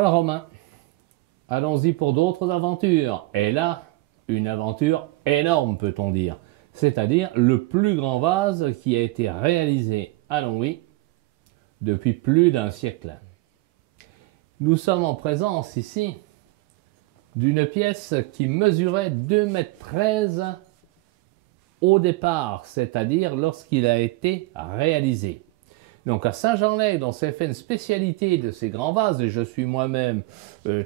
Voilà Romain, allons-y pour d'autres aventures. Et là, une aventure énorme peut-on dire. C'est-à-dire le plus grand vase qui a été réalisé à Longwy depuis plus d'un siècle. Nous sommes en présence ici d'une pièce qui mesurait 2,13 m au départ, c'est-à-dire lorsqu'il a été réalisé. Donc à Saint-Jean-l'Aigle, on s'est fait une spécialité de ces grands vases et je suis moi-même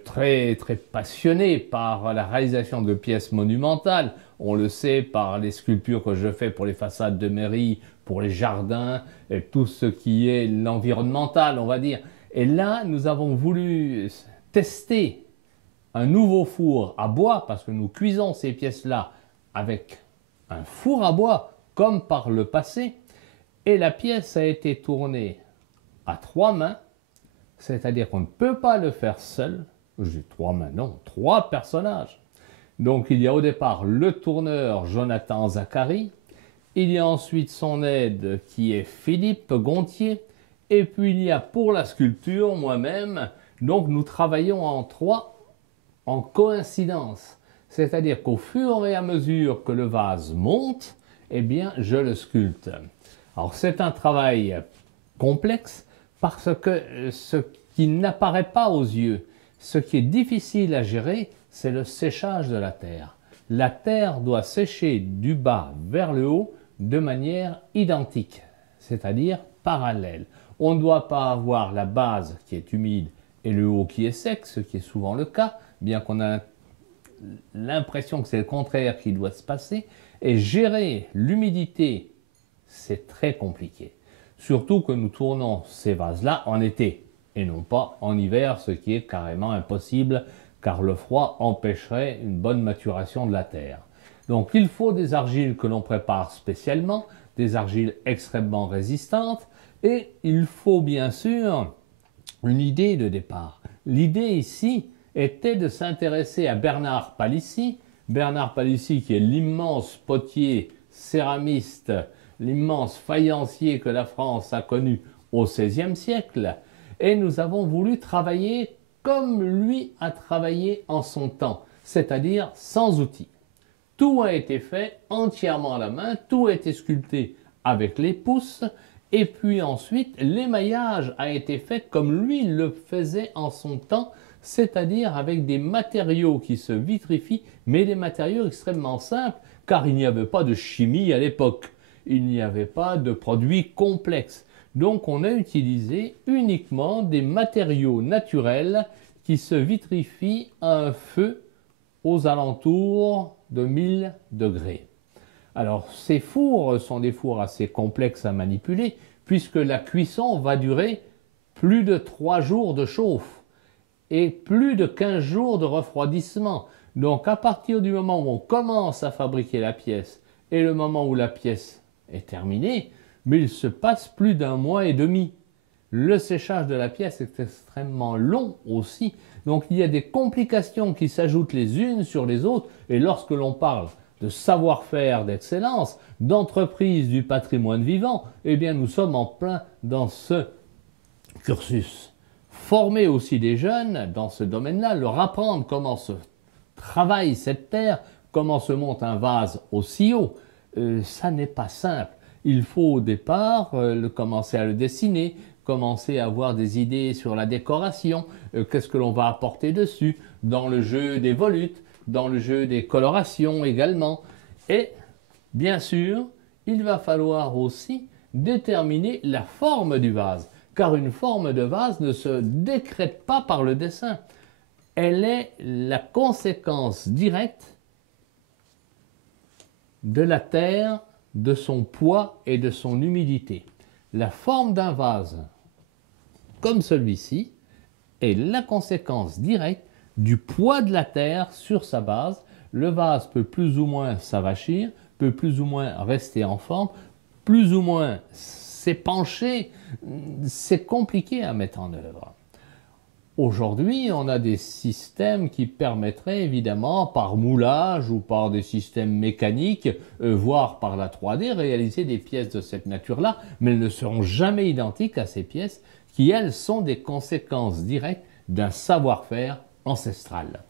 très passionné par la réalisation de pièces monumentales. On le sait par les sculptures que je fais pour les façades de mairie, pour les jardins, et tout ce qui est l'environnemental, on va dire. Et là, nous avons voulu tester un nouveau four à bois parce que nous cuisons ces pièces-là avec un four à bois comme par le passé. Et la pièce a été tournée à 3 mains, c'est-à-dire qu'on ne peut pas le faire seul. J'ai 3 mains, non, 3 personnages. Donc il y a au départ le tourneur Jonathan Zachary, il y a ensuite son aide qui est Philippe Gontier, et puis il y a pour la sculpture moi-même. Donc nous travaillons en 3 en coïncidence. C'est-à-dire qu'au fur et à mesure que le vase monte, eh bien je le sculpte. Alors c'est un travail complexe parce que ce qui n'apparaît pas aux yeux, ce qui est difficile à gérer, c'est le séchage de la terre. La terre doit sécher du bas vers le haut de manière identique, c'est-à-dire parallèle. On ne doit pas avoir la base qui est humide et le haut qui est sec, ce qui est souvent le cas, bien qu'on a l'impression que c'est le contraire qui doit se passer. Et gérer l'humidité, c'est très compliqué. Surtout que nous tournons ces vases-là en été et non pas en hiver, ce qui est carrément impossible car le froid empêcherait une bonne maturation de la terre. Donc il faut des argiles que l'on prépare spécialement, des argiles extrêmement résistantes et il faut bien sûr une idée de départ. L'idée ici était de s'intéresser à Bernard Palissy. Bernard Palissy qui est l'immense potier céramiste, l'immense faïencier que la France a connu au XVIe siècle. Et nous avons voulu travailler comme lui a travaillé en son temps, c'est-à-dire sans outils. Tout a été fait entièrement à la main, tout a été sculpté avec les pouces, et puis ensuite l'émaillage a été fait comme lui le faisait en son temps, c'est-à-dire avec des matériaux qui se vitrifient, mais des matériaux extrêmement simples, car il n'y avait pas de chimie à l'époque. Il n'y avait pas de produits complexes. Donc on a utilisé uniquement des matériaux naturels qui se vitrifient à un feu aux alentours de 1000 degrés. Alors ces fours sont des fours assez complexes à manipuler puisque la cuisson va durer plus de 3 jours de chauffe et plus de 15 jours de refroidissement. Donc à partir du moment où on commence à fabriquer la pièce et le moment où la pièce est terminée, mais il se passe plus d'1 mois et demi. Le séchage de la pièce est extrêmement long aussi. Donc il y a des complications qui s'ajoutent les unes sur les autres. Et lorsque l'on parle de savoir-faire, d'excellence, d'entreprise du patrimoine vivant, eh bien nous sommes en plein dans ce cursus. Former aussi des jeunes dans ce domaine-là, leur apprendre comment se travaille cette terre, comment se monte un vase aussi haut, ça n'est pas simple. Il faut au départ commencer à le dessiner, commencer à avoir des idées sur la décoration, qu'est-ce que l'on va apporter dessus, dans le jeu des volutes, dans le jeu des colorations également. Et bien sûr, il va falloir aussi déterminer la forme du vase, car une forme de vase ne se décrète pas par le dessin. Elle est la conséquence directe de la terre, de son poids et de son humidité. La forme d'un vase, comme celui-ci, est la conséquence directe du poids de la terre sur sa base. Le vase peut plus ou moins s'avachir, peut plus ou moins rester en forme, plus ou moins s'épancher. C'est compliqué à mettre en œuvre. Aujourd'hui, on a des systèmes qui permettraient évidemment par moulage ou par des systèmes mécaniques, voire par la 3D, réaliser des pièces de cette nature-là, mais elles ne seront jamais identiques à ces pièces qui, elles, sont des conséquences directes d'un savoir-faire ancestral.